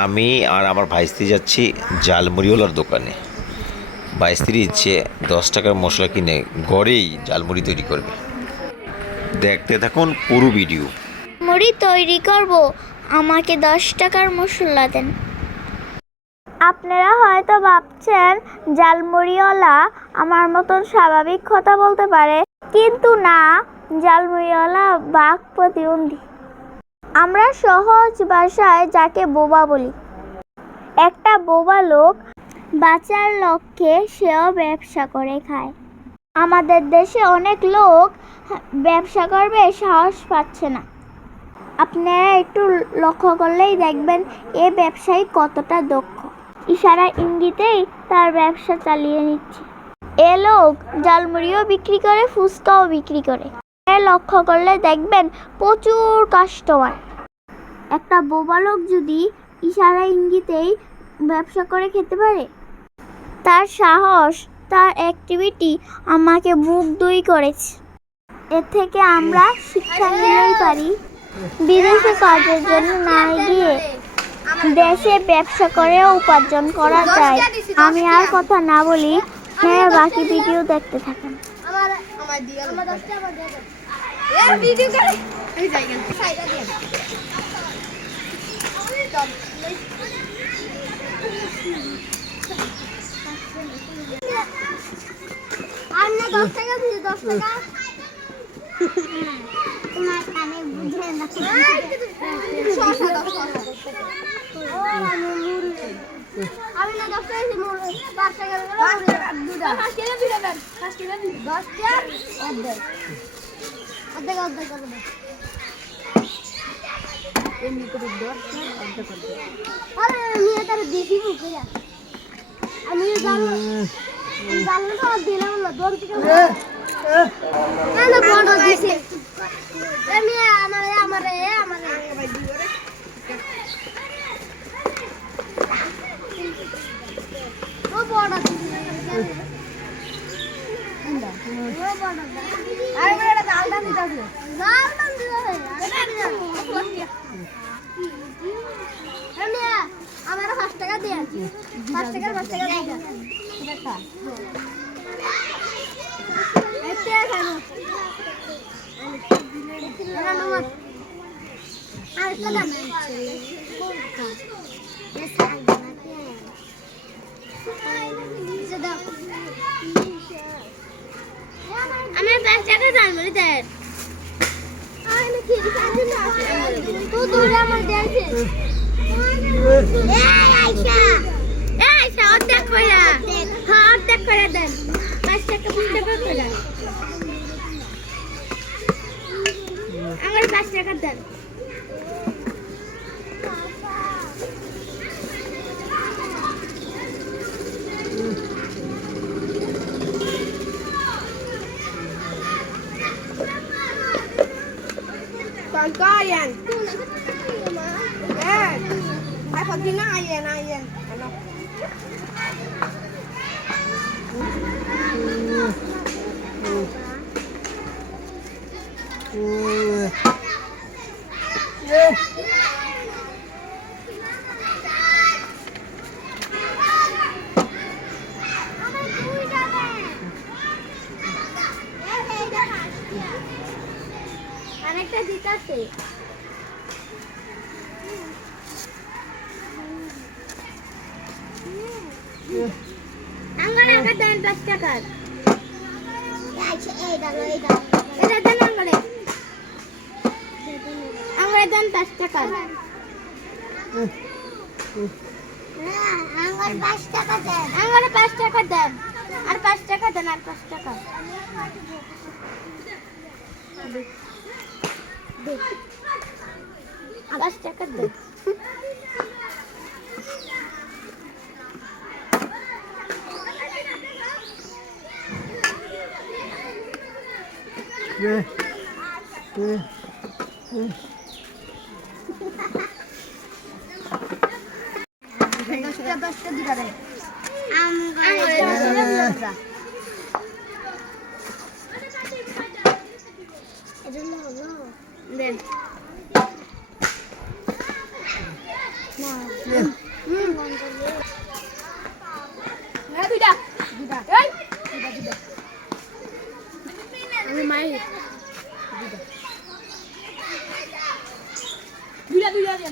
আমি আর আমার ভাইস্ত্রী যাচ্ছি ঝালমুড়িওয়ালার দোকানে। ভাইস্ত্রী ইচ্ছে 10 টাকার মশলা কিনে ঘরেই ঝালমুড়ি তৈরি করবে। দেখতে থাকুন পুরো ভিডিও। মুড়ি তৈরি করব, আমাকে 10 টাকার মশলা দেন। আপনারা হয়তো ভাবছেন ঝালমুড়িওয়ালা আমার মতন স্বাভাবিক কথা বলতে পারে, কিন্তু না, ঝালমুড়িওয়ালা বাক প্রতিবন্ধী। আমরা সহজ ভাষায় যাকে বোবা বলি। একটা বোবা লোক বাঁচার লক্ষ্যে সেও ব্যবসা করে খায়। আমাদের দেশে অনেক লোক ব্যবসা করবে সাহস পাচ্ছে না। আপনারা একটু লক্ষ্য করলেই দেখবেন এ ব্যবসায়ী কতটা দক্ষ। ইশারা ইঙ্গিতেই তার ব্যবসা চালিয়ে নিচ্ছে। এ লোক ঝালমুড়িও বিক্রি করে, ফুচকাও বিক্রি করে। লক্ষ্য করলে দেখবেন প্রচুর কাস্টমার। একটা বোবা লোক যদি ইশারা ইঙ্গিতেই ব্যবসা করে খেতে পারে, তার সাহস, তার অ্যাক্টিভিটি আমাকে মুগ্ধই করেছে। এর থেকে আমরা শিক্ষা নিতেই পারি, বিদেশে কাজের জন্য না গিয়ে দেশে ব্যবসা করেও উপার্জন করা যায়। আমি আর কথা না বলি, বাকি ভিডিও দেখতে থাকেন। আমার 5 টাকা ঝালমুড়ি দেন। অর্ধেক করে দেন। 5 টাকা 20 টাকা করে আমার 5 টাকা দেন। Kayan. Ay pag ayan. Ano? আরেকটা দিতে আছে। আঙ্গারে আগে দেন 5 টাকা। এটা দেন আঙ্গারে। আঙ্গারে দেন 5 টাকা। আঙ্গারে 5 টাকা দেন। আঙ্গারে 5 টাকা দেন। আর 5 টাকা দেন, আর 5 টাকা। 5 টাকা দেন। দেন। হ্যাঁ দুইটা দুইটা এই দুইটা দুইটা আমি মাই দুইটা দুইটা দুইটা